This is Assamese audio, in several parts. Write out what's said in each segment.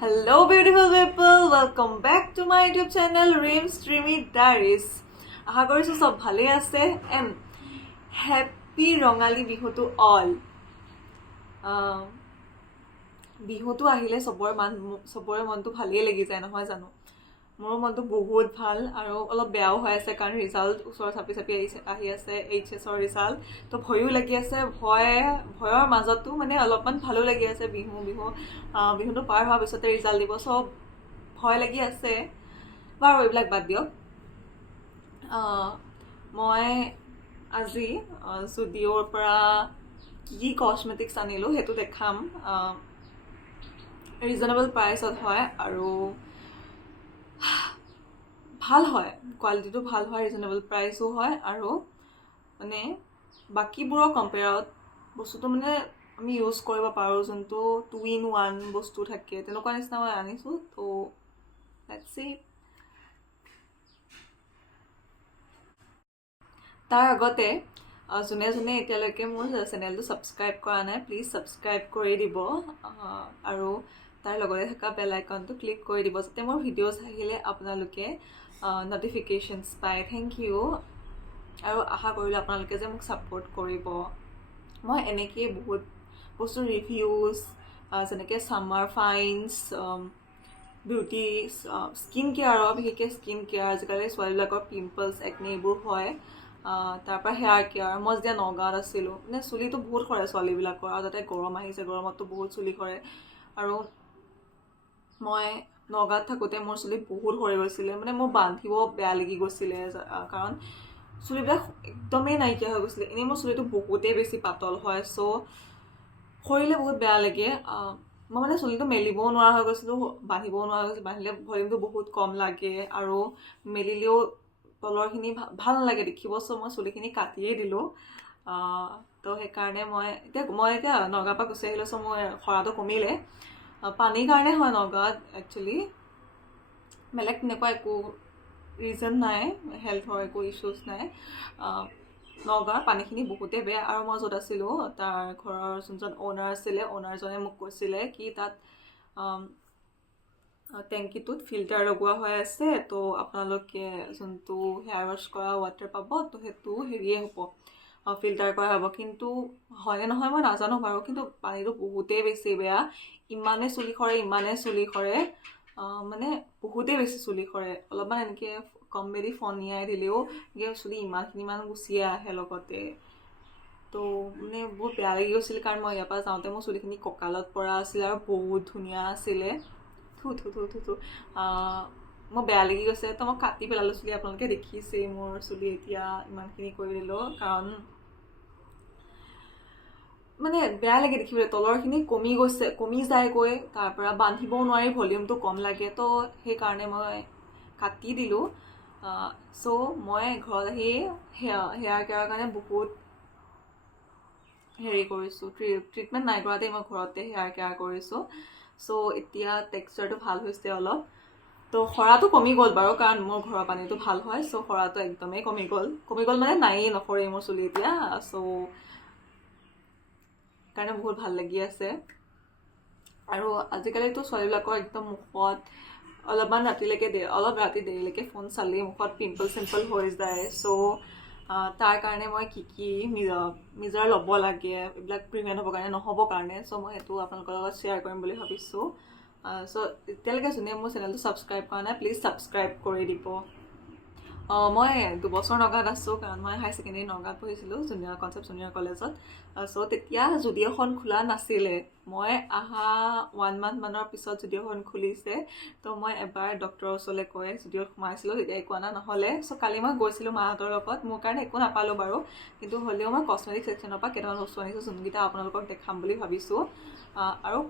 Hello beautiful people, welcome back to my YouTube channel Reams Dreamy Diaries. আশা কৰিছো সব ভালে আছে and happy Rongali Bihu to all. বিহুটো আহিলে সবৰে মনটো ভালেই লাগি যায় নহয় জানো। মোৰ মনটো বহুত ভাল আৰু অলপ বেয়াও হৈ আছে কাৰণ ৰিজাল্ট ওচৰ চাপি আহি আছে এইচএছৰ ৰিজাল্ট তো ভয়ো লাগি আছে ভয়ৰ মাজতো মানে অলপমান ভালো লাগি আছে বিহুটো পাৰ হোৱাৰ পিছতে ৰিজাল্ট দিব সব ভয় লাগি আছে বাৰু এইবিলাক বাদ দিয়ক মই আজি জুডিঅ'ৰ পৰা কি কসমেটিক্স আনিলোঁ সেইটো দেখাম ৰিজনেবল প্ৰাইচত হয় আৰু ভাল হয় কোৱালিটিটো ভাল হয় ৰিজনেবল প্ৰাইচো হয় আৰু মানে বাকিবোৰৰ কম্পেয়াৰত বস্তুটো মানে আমি ইউজ কৰিব পাৰোঁ যোনটো 2-in-1 বস্তু থাকে তেনেকুৱা নিচিনা মই আনিছোঁ তো লেটছ সি তাৰ আগতে যোনে এতিয়ালৈকে মোৰ চেনেলটো ছাবস্ক্ৰাইব কৰা নাই প্লিজ ছাবস্ক্ৰাইব কৰি দিব আৰু তাৰ লগতে থকা বেল আইকনটো ক্লিক কৰি দিব যাতে মোৰ ভিডিঅ'জ আহিলে আপোনালোকে নটিফিকেশ্যনছ পায় থেংক ইউ আৰু আশা কৰিলোঁ আপোনালোকে যে মোক ছাপোৰ্ট কৰিব মই এনেকৈয়ে বহুত বস্তুৰ ৰিভিউজ যেনেকৈ ছামাৰ ফাইনছ বিউটি স্কিন কেয়াৰৰ বিশেষকৈ স্কিন কেয়াৰ আজিকালি ছোৱালীবিলাকৰ পিম্পলছ একনে এইবোৰ হয় তাৰপৰা হেয়াৰ কেয়াৰ মই যেতিয়া নগাঁৱত আছিলোঁ মানে চুলিটো বহুত সৰে ছোৱালীবিলাকৰ আৰু তাতে গৰম আহিছে গৰমততো বহুত চুলি সৰে আৰু মই নগাঁৱত থাকোঁতে মোৰ চুলি বহুত সৰি গৈছিলে মানে মোৰ বান্ধিব বেয়া লাগি গৈছিলে কাৰণ চুলিবিলাক একদমেই নাইকিয়া হৈ গৈছিলে এনেই মোৰ চুলিটো বহুতেই বেছি পাতল হয় চ' সৰিলে বহুত বেয়া লাগে মই মানে চুলিটো মেলিবও নোৱাৰা হৈ গৈছিলোঁ বান্ধিবও নোৱাৰা হৈ গৈছিলোঁ বান্ধিলে ভলিউমটো বহুত কম লাগে আৰু মেলিলেও তলৰখিনি ভাল নালাগে দেখিব চ' মই চুলিখিনি কাটিয়েই দিলোঁ তো সেইকাৰণে মই এতিয়া নগাঁৱৰ পৰা গুচি আহিলোঁ চ' মোৰ সৰাটো কমিলে পানীৰ কাৰণে হয় নগাঁৱত একচুৱেলি বেলেগ তেনেকুৱা একো ৰিজন নাই হেল্থৰ একো ইছ্যুজ নাই নগাঁৱৰ পানীখিনি বহুতেই বেয়া আৰু মই য'ত আছিলোঁ তাৰ ঘৰৰ যোনজন অ'নাৰ আছিলে অ'নাৰজনে মোক কৈছিলে কি তাত টেংকিটোত ফিল্টাৰ লগোৱা হৈ আছে তো আপোনালোকে যোনটো হেয়াৰ ৱাছ কৰা ৱাটাৰ পাব তো সেইটো হেৰিয়ে হ'ব ফিল্টাৰ কৰা হ'ব কিন্তু হয়নে নহয় মই নাজানো বাৰু কিন্তু পানীটো বহুতেই বেছি বেয়া ইমানেই চুলি সৰে মানে বহুতেই বেছি চুলি সৰে অলপমান এনেকৈ কম বেলি ফনিয়াই দিলেও এনেকৈ চুলি ইমান গুচিয়ে আহে লগতে তো মানে বহুত বেয়া লাগি গৈছিল কাৰণ মই ইয়াৰ পৰা যাওঁতে মোৰ চুলিখিনি কঁকালত পৰা আছিল আৰু বহুত ধুনীয়া আছিলে মোৰ বেয়া লাগি গৈছে তো মই কাটি পেলালোঁ চুলি আপোনালোকে দেখিছেই মোৰ চুলি এতিয়া ইমানখিনি কৰি দিলোঁ কাৰণ মানে বেয়া লাগে দেখিবলৈ তলৰখিনি কমি যায়গৈ তাৰপৰা বান্ধিবও নোৱাৰি ভলিউমটো কম লাগে তো সেইকাৰণে মই কাটি দিলোঁ চ' মই ঘৰত আহি হেয়াৰ কেয়াৰৰ কাৰণে বহুত হেৰি কৰিছোঁ ট্ৰিটমেণ্ট নাই কৰাতে মই ঘৰতে হেয়াৰ কেয়াৰ কৰিছোঁ চ' এতিয়া টেক্সচাৰটো ভাল হৈছে অলপ তো সৰাটো কমি গ'ল বাৰু কাৰণ মোৰ ঘৰৰ পানীটো ভাল হয় চ' সৰাটো একদমেই কমি গ'ল মানে নায়েই নসৰেই মোৰ চুলি এতিয়া চ' কাৰণে বহুত ভাল লাগি আছে আৰু আজিকালিতো ছোৱালীবিলাকৰ একদম মুখত অলপমান ৰাতি দেৰিলৈকে ফোন চালেই মুখত পিম্পল হৈ যায় চ' তাৰ কাৰণে মই কি নিজৰ ল'ব লাগে এইবিলাক প্ৰিভেণ্ট হ'বৰ কাৰণে নহ'বৰ কাৰণে চ' মই সেইটো আপোনালোকৰ লগত শ্বেয়াৰ কৰিম বুলি ভাবিছোঁ চ' এতিয়ালৈকে যোনে মোৰ চেনেলটো ছাবস্ক্ৰাইব কৰা নাই প্লিজ ছাবস্ক্ৰাইব কৰি দিব মই 2 বছৰ নগাঁৱত আছোঁ কাৰণ মই হাই ছেকেণ্ডেৰী নগাঁৱত পঢ়িছিলোঁ কনচেপ্ট জুনিয়ৰ কলেজত চ' তেতিয়া জুডিঅ'খন খোলা নাছিলে মই অহা 1 month মানৰ পিছত জুডিঅ'খন খুলিছে তো মই এবাৰ ডক্টৰৰ ওচৰলৈ গৈ জুডিঅ'ত সোমাইছিলোঁ তেতিয়া একো অনা নহ'লে চ' কালি মই গৈছিলোঁ মাহঁতৰ লগত মোৰ কাৰণে একো নাপালোঁ বাৰু কিন্তু হ'লেও মই কছমেটিক ছেকশ্যনৰ পৰা কেইটামান বস্তু আনিছোঁ যোনকেইটা আপোনালোকক দেখাম বুলি ভাবিছোঁ আৰু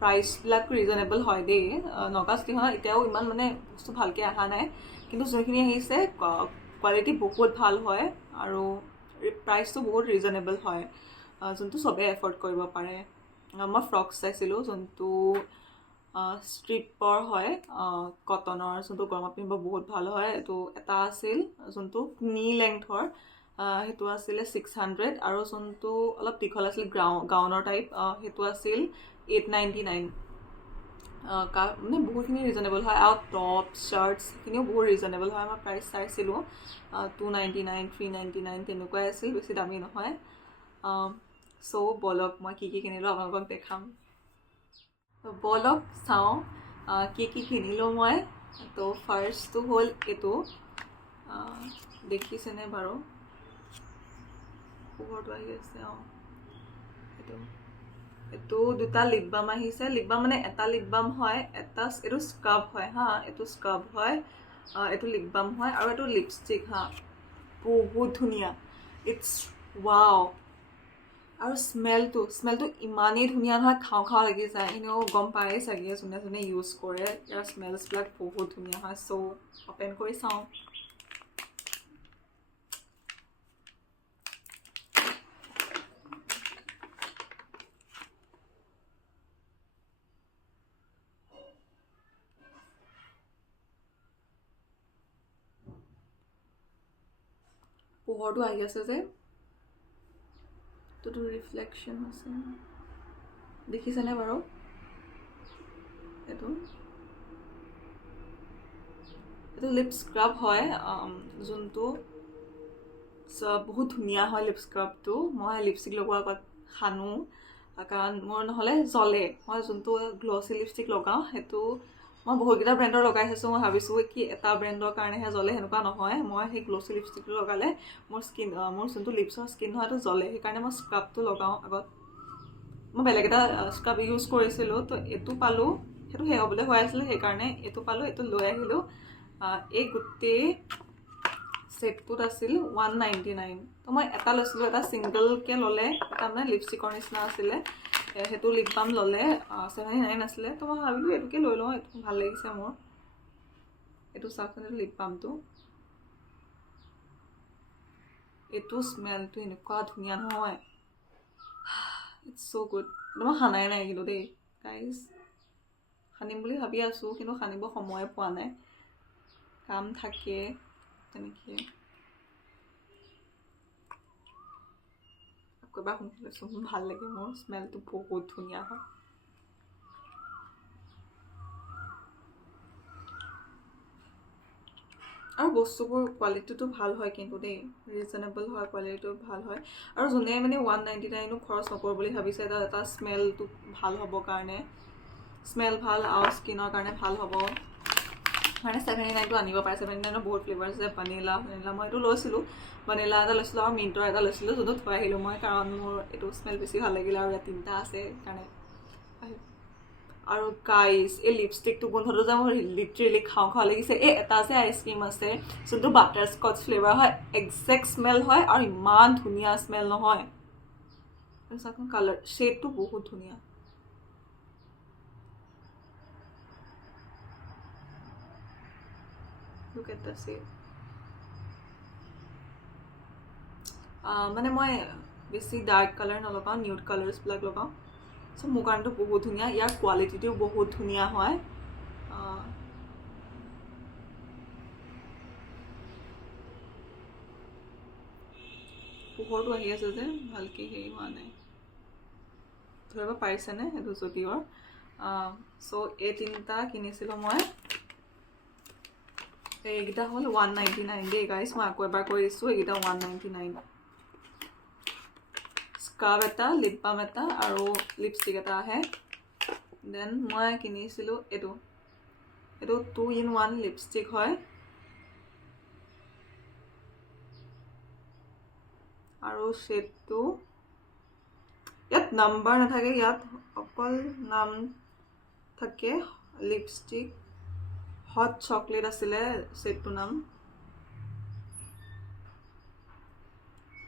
প্ৰাইচবিলাক ৰিজনেবল হয় দেই নগাঁও চিটিখনত এতিয়াও ইমান মানে বস্তু ভালকৈ অহা নাই কিন্তু যোনখিনি আহিছে কোৱালিটি বহুত ভাল হয় আৰু প্ৰাইচটো বহুত ৰিজনেবল হয় যোনটো চবেই এফৰ্ড কৰিব পাৰে মই ফ্ৰকছ চাইছিলোঁ যোনটো ষ্ট্ৰিপৰ হয় কটনৰ যোনটো গৰমত পিন্ধিব বহুত ভাল হয় এইটো এটা আছিল যোনটো নি লেংথৰ সেইটো আছিলে 600 আৰু যোনটো অলপ দীঘল আছিল গাউনৰ টাইপ সেইটো আছিল 899 মানে বহুতখিনি ৰিজনেবল হয় আৰু টপ শ্বাৰ্টছ সেইখিনিও বহুত ৰিজনেবল হয় মই প্ৰাইচ চাইছিলোঁ 299 399 তেনেকুৱাই আছিল বেছি দামী নহয় চ' বলক মই কি কিনিলোঁ আপোনালোকক দেখাম বলক চাওঁ কি কিনিলোঁ মই তো ফাৰ্ষ্টটো হ'ল এইটো দেখিছেনে বাৰু পোহৰটো আহি আছে এইটো দুটা লিপ বাম আহিছে লিপ বাম মানে এটা লিপ বাম হয় এটা এইটো স্ক্ৰাব হয় হা এইটো স্ক্ৰাব হয় এইটো লিপ বাম হয় আৰু এইটো লিপষ্টিক হা বহুত ধুনীয়া ইটছ ৱাও আৰু স্মেলটো ইমানেই ধুনীয়া নহয় খাওঁ খাওঁ লাগি যায় এনেও গম পায়েই চাগে যোনে যোনে ইউজ কৰে ইয়াৰ স্মেলছবিলাক বহুত ধুনীয়া হয় চ' অপেন কৰি চাওঁ পোহৰটো আহি আছে যে তো ৰিফ্লেকশ্যন আছে দেখিছেনে বাৰু এইটো লিপ স্ক্ৰাব হয় যোনটো বহুত ধুনীয়া হয় লিপ স্ক্ৰাবটো মই লিপষ্টিক লগোৱাৰ আগত সানো কাৰণ মোৰ নহ'লে জ্বলে মই যোনটো গ্লছী লিপষ্টিক লগাওঁ সেইটো মই বহুতকেইটা ব্ৰেণ্ডৰ লগাই থৈছোঁ মই ভাবিছোঁ কি এটা ব্ৰেণ্ডৰ কাৰণেহে জ্বলে সেনেকুৱা নহয় মই সেই গ্লছী লিপষ্টিকটো লগালে মোৰ যোনটো লিপছৰ স্কিন হয় সেইটো জ্বলে সেইকাৰণে মই স্ক্ৰাবটো লগাওঁ আগত মই বেলেগ এটা স্ক্ৰাব ইউজ কৰিছিলোঁ তো এইটো পালোঁ সেইটো শেষ হ'বলৈ হৈ আছিলে সেইকাৰণে এইটো পালোঁ এইটো লৈ আহিলোঁ এই গোটেই ছেটটোত আছিল 199 তো মই এটা লৈছিলোঁ এটা ছিংগলকৈ ল'লে তাৰমানে লিপষ্টিকৰ নিচিনা আছিলে সেইটো লিপ বাম ল'লে 79 আছিলে তো মই ভাবিলোঁ এইটোকে লৈ লওঁ এইটো ভাল লাগিছে মোৰ এইটো চাওকচোন এইটো লিপ বামটো এইটো স্মেলটো এনেকুৱা ধুনীয়া নহয় ইটছ ছ' গুড এইটো মই সানাই নাই কিন্তু দেই গাইজ সানিম বুলি ভাবি আছোঁ কিন্তু সানিব সময়ে পোৱা নাই কাম থাকে তেনেকৈ আকৌ এবাৰ শুনিলৈছোঁ ভাল লাগে মোৰ স্মেলটো বহুত ধুনীয়া হয় আৰু বস্তুবোৰ কোৱালিটিটো ভাল হয় কিন্তু দেই ৰিজনেবল হয় কোৱালিটিটো ভাল হয় আৰু যোনে মানে 199 খৰচ নকৰোঁ বুলি ভাবিছে এটা স্মেলটো ভাল হ'ব কাৰণে স্মেল ভাল আৰু স্কিনৰ কাৰণে ভাল হ'ব মানে 79টো আনিব পাৰে 79ৰ বহুত ফ্লেভাৰ আছে ভেনিলা মই এইটো লৈছিলোঁ ভেনিলা এটা লৈছিলোঁ আৰু মিণ্টৰ এটা লৈছিলোঁ যোনটো থৈ আহিলোঁ মই কাৰণ মোৰ এইটো স্মেল বেছি ভাল লাগিলে আৰু ইয়াত 3টা আছে সেইকাৰণে আৰু গাইজ এই লিপষ্টিকটো গোন্ধটো যে মোৰ লিটাৰেলি খাওঁ খাওঁ লাগিছে এই এটা যে আইচক্ৰীম আছে যোনটো বাটাৰ স্কচ ফ্লেভাৰ হয় একজেক্ট স্মেল হয় আৰু ইমান ধুনীয়া স্মেল নহয় চাচোন কালাৰ শ্বেডটো বহুত ধুনীয়া Look at the shade. মানে মই বেছি ডাৰ্ক কালাৰ নলগাওঁ নিউড কালাৰ্ছবিলাক লগাওঁ চ' মোৰ কাৰণেতো বহুত ধুনীয়া ইয়াৰ কোৱালিটিটোও বহুত ধুনীয়া হয় পোহৰটো আহি আছে যে ভালকৈ হেৰি হোৱা নাই ধৰিব পাৰিছেনে এইটো যদিও চ' এই 3টা কিনিছিলোঁ মই এইকেইটা হ'ল 199 দেই গাইজ মই আকৌ এবাৰ কৈ দিছোঁ এইকেইটা 199 স্কাৰ্ব এটা লিপ বাম এটা আৰু লিপষ্টিক এটা আহে দেন মই কিনিছিলোঁ এইটো 2-in-1 লিপষ্টিক হয় আৰু শ্বেডটো ইয়াত নাম্বাৰ নাথাকে ইয়াত অকল নাম থাকে লিপষ্টিক হট চকলেট আছিলে শ্বেডটোৰ নাম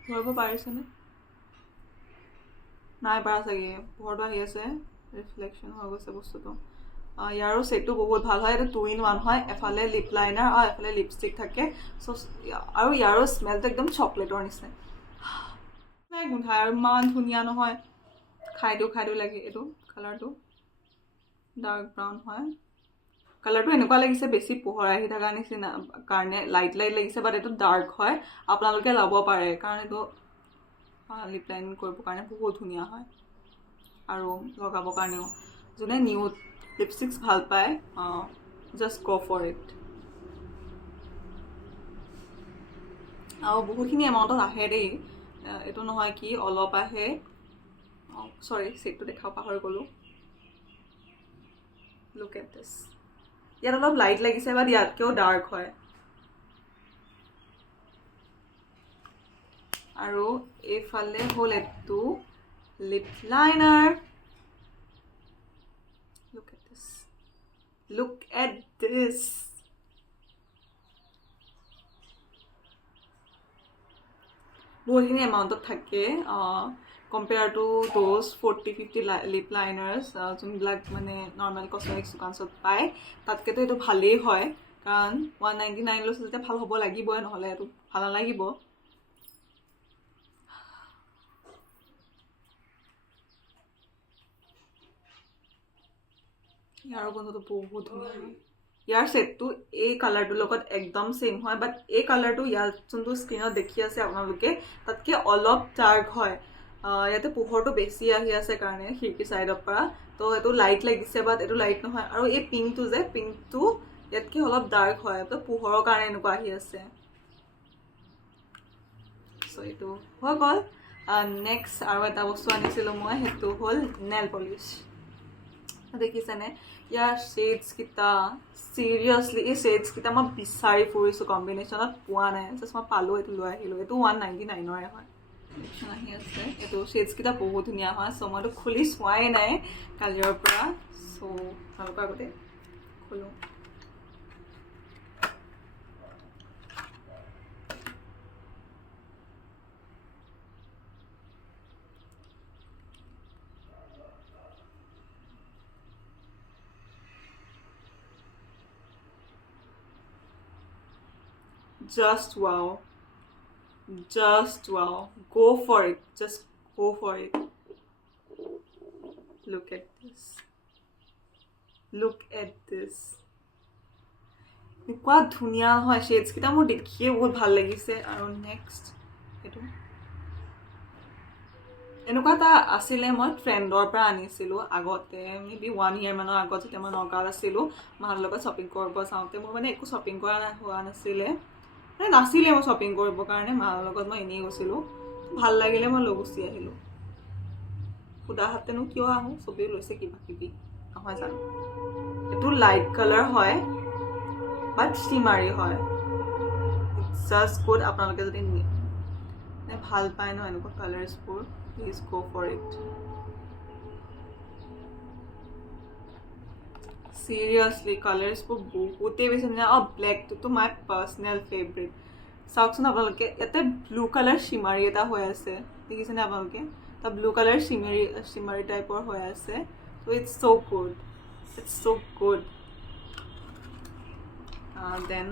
ধৰিব পাৰিছেনে নাই পৰা চাগে পোহৰটো আহি আছে ৰিফ্লেকশ্যন হৈ গৈছে বস্তুটো ইয়াৰো শ্বেডটো বহুত ভাল হয় এইটো 2-in-1 হয় এফালে লিপ লাইনাৰ আৰু এফালে লিপষ্টিক থাকে চ' আৰু ইয়াৰো স্মেলটো একদম চকলেটৰ নিচিনা নাই গোন্ধাই আৰু ইমান ধুনীয়া নহয় খাই দিওঁ লাগে এইটো কালাৰটো ডাৰ্ক ব্ৰাউন হয় কালাৰটো এনেকুৱা লাগিছে বেছি পোহৰ আহি থকা নিচিনা কাৰণে লাইট লাগিছে বাট এইটো ডাৰ্ক হয় আপোনালোকে ল'ব পাৰে কাৰণ এইটো লিপ লাইন কৰিবৰ কাৰণে বহুত ধুনীয়া হয় আৰু লগাবৰ কাৰণেও যোনে নিউড লিপষ্টিক্স ভাল পায় জাষ্ট গ' ফৰ ইট আৰু বহুতখিনি এমাউণ্টত আহে দেই এইটো নহয় কি অলপ আহে চৰি চেটটো দেখাব পাহৰি গ'লোঁ লুক এট দিছ ইয়াত অলপ লাইট লাগিছে বাট ইয়াতকৈও ডাৰ্ক হয় আৰু এইফালে হ'ল এইটো লিপ লাইনাৰ লুক এট দিছ বহুতখিনি এমাউণ্টত থাকে কম্পেয়াৰ টু দ'জ 40-50 লিপ লাইনাৰ্ছ যোনবিলাক মানে নৰ্মেল কছমেটিক্স দোকানত পায় তাতকৈতো এইটো ভালেই হয় কাৰণ 199 লৈছে যেতিয়া ভাল হ'ব লাগিবই নহ'লে এইটো ভাল নালাগিব ইয়াৰ গোন্ধটো বহুত ধুনীয়া হয় ইয়াৰ ছেটটো এই কালাৰটোৰ লগত একদম ছেইম হয় বাট এই কালাৰটো ইয়াত যোনটো স্ক্ৰীণত দেখি আছে আপোনালোকে তাতকৈ অলপ ডাৰ্ক হয় ইয়াতে পোহৰটো বেছি আহি আছে কাৰণে খিৰিকী ছাইডৰ পৰা তো এইটো লাইট লাগিছে বাট এইটো লাইট নহয় আৰু এই পিংকটো যে পিংকটো ইয়াতকৈ অলপ ডাৰ্ক হয় তো পোহৰৰ কাৰণে এনেকুৱা আহি আছে চ' এইটো হৈ গ'ল নেক্সট আৰু এটা বস্তু আনিছিলোঁ মই সেইটো হ'ল নেল পলিচ দেখিছেনে ইয়াৰ শ্বেডছকেইটা চিৰিয়াছলি এই শ্বেডছকেইটা মই বিচাৰি ফুৰিছোঁ কম্বিনেশ্যনত পোৱা নাই জাষ্ট মই পালোঁ এইটো লৈ আহিলোঁ এইটো 199ৰে হয় আহি আছে এইটো শ্বেডছকেইটা বহুত ধুনীয়া হয় চ' মইতো খুলি চোৱাই নাই কালিৰ পৰা চ' আপোনালোকৰ আগতে খোলোঁ Just wow. Go for it. Just go for it. Look at this. এনেকুৱা ধুনীয়া হয় শ্বেডছকেইটা মোৰ দেখিয়ে বহুত ভাল লাগিছে আৰু নেক্সট এইটো এনেকুৱা এটা আছিলে মই ফ্ৰেণ্ডৰ পৰা আনিছিলোঁ আগতে মেবি 1 year মানৰ আগত যেতিয়া মই নগাঁৱত আছিলোঁ মাৰ লগত শ্বপিং কৰিব যাওঁতে মোৰ মানে একো শ্বপিং কৰা হোৱা নাছিলে নাছিলে মই শ্বপিং কৰিবৰ কাৰণে মাৰ লগত মই এনেই গৈছিলোঁ ভাল লাগিলে মই লৈ গুচি আহিলোঁ সুধা হাতেনো কিয় আহোঁ চবেই লৈছে কিবা কিবি নহয় জানো এইটো লাইট কালাৰ হয় বাট ষ্টিমাৰী হয় ইটছ জাষ্ট গুড আপোনালোকে যদি ভাল পায় ন এনেকুৱা কালাৰ্ছবোৰ প্লিজ গো ফৰ ইট চিৰিয়াছলি কালাৰ্ছবোৰ বহুতেই বেছি ধুনীয়া ব্লেকটোতো মাই পাৰ্চনেল ফেভৰেট চাওকচোন আপোনালোকে ইয়াতে ব্লু কালাৰ চিমাৰী এটা হৈ আছে দেখিছেনে আপোনালোকে এটা ব্লু কালাৰ চিমাৰী টাইপৰ হৈ আছে চ' ইটছ চ' গুড দেন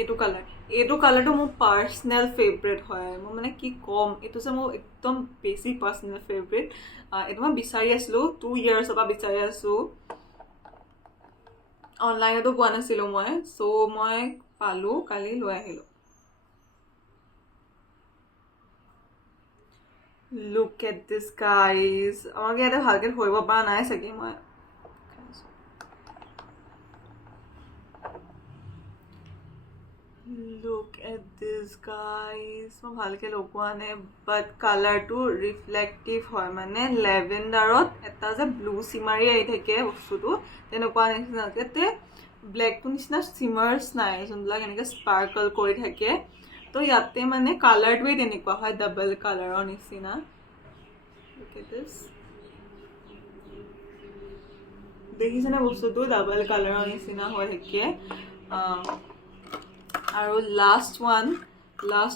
এইটো কালাৰটো মোৰ পাৰ্চনেল ফেভৰেট হয় মই মানে কি ক'ম এইটো যে মোৰ একদম বেছি পাৰ্চনেল ফেভৰেট এইটো মই বিচাৰি আছিলোঁ 2 years পৰা বিচাৰি আছোঁ অনলাইনতো পোৱা নাছিলোঁ মই চ' মই পালোঁ কালি লৈ আহিলোঁ লুক এট দিছ গাইজ আমাক ইয়াতে ভালকৈ ধৰিব পৰা নাই চাগে মই লুক এট দিছ গাইজ মই ভালকৈ লগোৱা নাই বাট কালাৰটো ৰিফ্লেক্টিভ হয় মানে লেভেণ্ডাৰত এটা যে ব্লু চিমাৰী আহি থাকে বস্তুটো তেনেকুৱা নিচিনা ইয়াতে ব্লেকটো নিচিনা চিমাৰ্ছ নাই যোনবিলাক এনেকৈ স্পাৰ্কল কৰি থাকে তো ইয়াতে মানে কালাৰটোৱে তেনেকুৱা হয় ডাবল কালাৰৰ নিচিনা দেখিছেনে বস্তুটো ডাবল কালাৰৰ নিচিনা হৈ থাকে আৰু লাষ্ট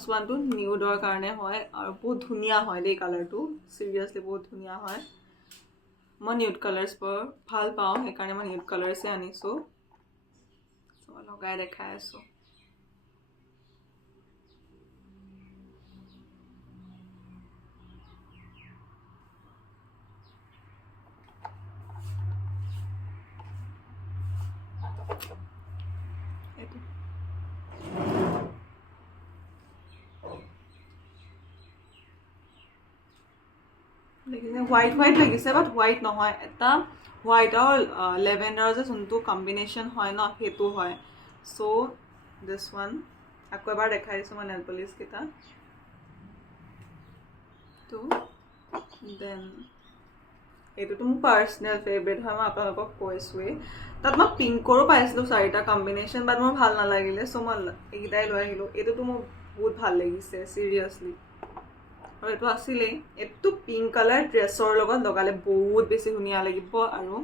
ওৱানটো নিউডৰ কাৰণে হয় আৰু বহুত ধুনীয়া হয় দেই কালাৰটো চিৰিয়াছলি বহুত ধুনীয়া হয় মই নিউড কালাৰ্ছবোৰ ভাল পাওঁ সেইকাৰণে মই নিউড কালাৰ্ছে আনিছোঁ লগাই দেখাই আছোঁ দেখিছে হোৱাইট লাগিছে বাট হোৱাইট নহয় এটা হোৱাইট আৰু লেভেণ্ডাৰৰ যে যোনটো কম্বিনেশ্যন হয় ন সেইটো হয় চ' দিছ ওৱান আকৌ এবাৰ দেখাই দিছোঁ মই নেল পলিচকেইটা তো দেন এইটোতো মোৰ পাৰ্চনেল ফেভৰেট হয় মই আপোনালোকক কৈছোৱেই তাত মই পিংকৰো পাইছিলোঁ 4টা কম্বিনেশ্যন বাট মোৰ ভাল নালাগিলে চ' মই এইকেইটাই লৈ আহিলোঁ এইটোতো মোৰ বহুত ভাল লাগিছে চিৰিয়াছলি আৰু এইটো আছিলেই এইটো পিংক কালাৰ ড্ৰেছৰ লগত লগালে বহুত বেছি ধুনীয়া লাগিব আৰু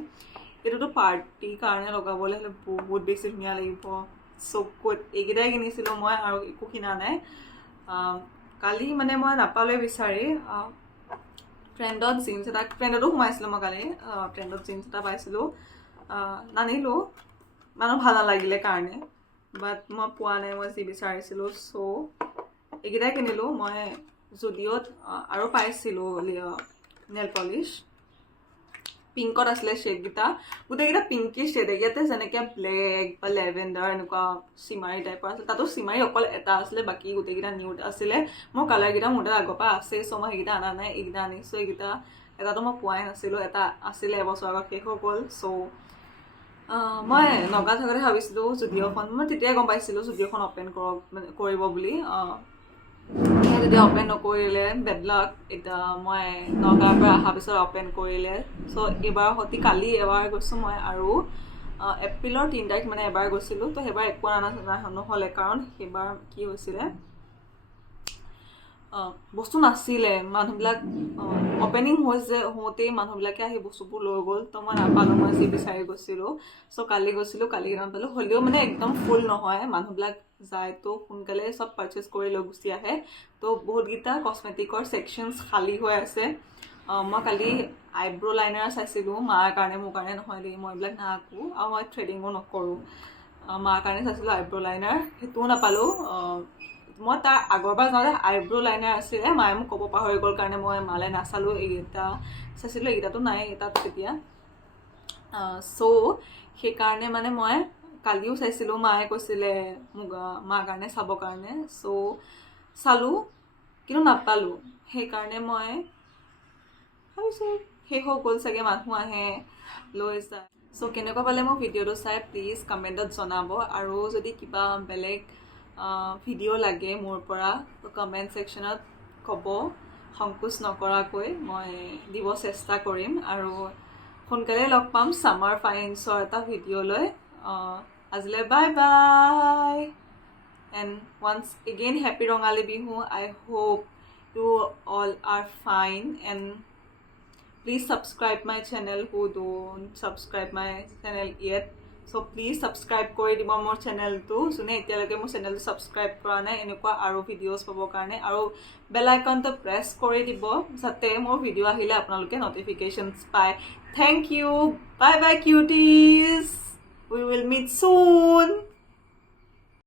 এইটোতো পাৰ্টিৰ কাৰণে লগাবলৈ হ'লে বহুত বেছি ধুনীয়া লাগিব চকুত এইকেইটাই কিনিছিলোঁ মই আৰু একো কিনা নাই কালি মানে মই নাপালোৱে বিচাৰি ট্ৰেণ্ডত জিন্স এটা ট্ৰেণ্ডতো সোমাইছিলোঁ মই কালি ট্ৰেণ্ডত জিন্স এটা পাইছিলোঁ নানিলোঁ মানুহ ভাল নালাগিলে কাৰণে বাট মই পোৱা নাই মই যি বিচাৰিছিলোঁ চ' এইকেইটাই কিনিলোঁ মই জুডিঅ'ত আৰু পাইছিলোঁ নেল পলিচ পিংকত আছিলে শ্বেডকেইটা গোটেইকেইটা পিংকি শ্বেড ইয়াতে যেনেকৈ ব্লেক বা লেভেণ্ডাৰ এনেকুৱা চিমাৰী টাইপৰ আছিলে তাতো চিমাৰী অকল এটা আছিলে বাকী গোটেইকেইটা নিউড আছিলে মোৰ কালাৰকেইটা মোৰ তাত আগৰ পৰা আছে চ' মই সেইকেইটা অনা নাই এইকেইটা আনিছোঁ এইকেইটা এটাতো মই পোৱাই নাছিলোঁ এটা আছিলে এবছৰ আগত শেষ হৈ গ'ল চ' মই নগা থাকোঁতে ভাবিছিলোঁ জুডিঅ'খন মই তেতিয়াই গম পাইছিলোঁ জুডিঅ'খন অ'পেন কৰিব বুলি তেতিয়া অ'পেন নকৰিলে বেড লাক এতিয়া মই নগাঁৱৰ পৰা অহাৰ পিছত অ'পেন কৰিলে চ' এইবাৰ সতি কালি এবাৰ গৈছোঁ মই আৰু এপ্ৰিলৰ 3 তাৰিখ মানে এবাৰ গৈছিলোঁ তো সেইবাৰ একো নহ'লে কাৰণ সেইবাৰ কি হৈছিলে বস্তু নাছিলে মানুহবিলাক অ'পেনিং হওঁতেই মানুহবিলাকে আহি বস্তুবোৰ লৈ গ'ল তো মই নাপালোঁ মই যি বিচাৰি গৈছিলোঁ চ' কালি গৈছিলোঁ কালি কিমান পালোঁ হ'লেও মানে একদম ফুল নহয় মানুহবিলাক যায় তো সোনকালে চব পাৰ্চেছ কৰি লৈ গুচি আহে তো বহুতকেইটা কছমেটিকৰ ছেকশ্যনছ খালী হৈ আছে মই কালি আইব্ৰ' লাইনাৰ চাইছিলোঁ মাৰ কাৰণে মোৰ কাৰণে নহয় দেই মই এইবিলাক নাআঁকো আৰু মই থ্ৰেডিঙো নকৰোঁ মাৰ কাৰণে চাইছিলোঁ আইব্ৰ' লাইনাৰ সেইটোও নাপালোঁ মই তাৰ আগৰবাৰ যাওঁতে আইব্ৰ' লাইনাৰ আছিলে মায়ে মোক ক'ব পাহৰি গ'ল কাৰণে মই মালে নাচালোঁ এইকেইটা চাইছিলোঁ এইকেইটাতো নাই তাত তেতিয়া চ' সেইকাৰণে মানে মই কালিও চাইছিলোঁ মায়ে কৈছিলে মোক মাৰ কাৰণে চাবৰ কাৰণে চ' চালোঁ কিন্তু নাপালোঁ সেইকাৰণে মই ভাবিছোঁ শেষ হৈ গ'ল চাগে মানুহ আহে লৈ যায় চ' কেনেকুৱা পালে মোৰ ভিডিঅ'টো চাই প্লিজ কমেণ্টত জনাব আৰু যদি কিবা বেলেগ ভিডিঅ' লাগে মোৰ পৰা কমেণ্ট ছেকশ্যনত ক'ব সংকোচ নকৰাকৈ মই দিব চেষ্টা কৰিম আৰু সোনকালে লগ পাম ছামাৰ ফাইন্সৰ এটা ভিডিঅ' লৈ আজিলৈ bye bye and once again happy Rongali Bihu I hope you all are fine and please subscribe my channel who don't subscribe my channel yet so please subscribe কৰি দিব মোৰ চেনেলটো যোনে এতিয়ালৈকে মোৰ চেনেলটো ছাবস্ক্ৰাইব কৰা নাই এনেকুৱা আৰু ভিডিঅ'জ পাবৰ কাৰণে আৰু বেল আইকনটো প্ৰেছ কৰি দিব যাতে মোৰ ভিডিঅ' আহিলে আপোনালোকে নটিফিকেশ্যনছ পায় thank you bye bye cuties we will meet soon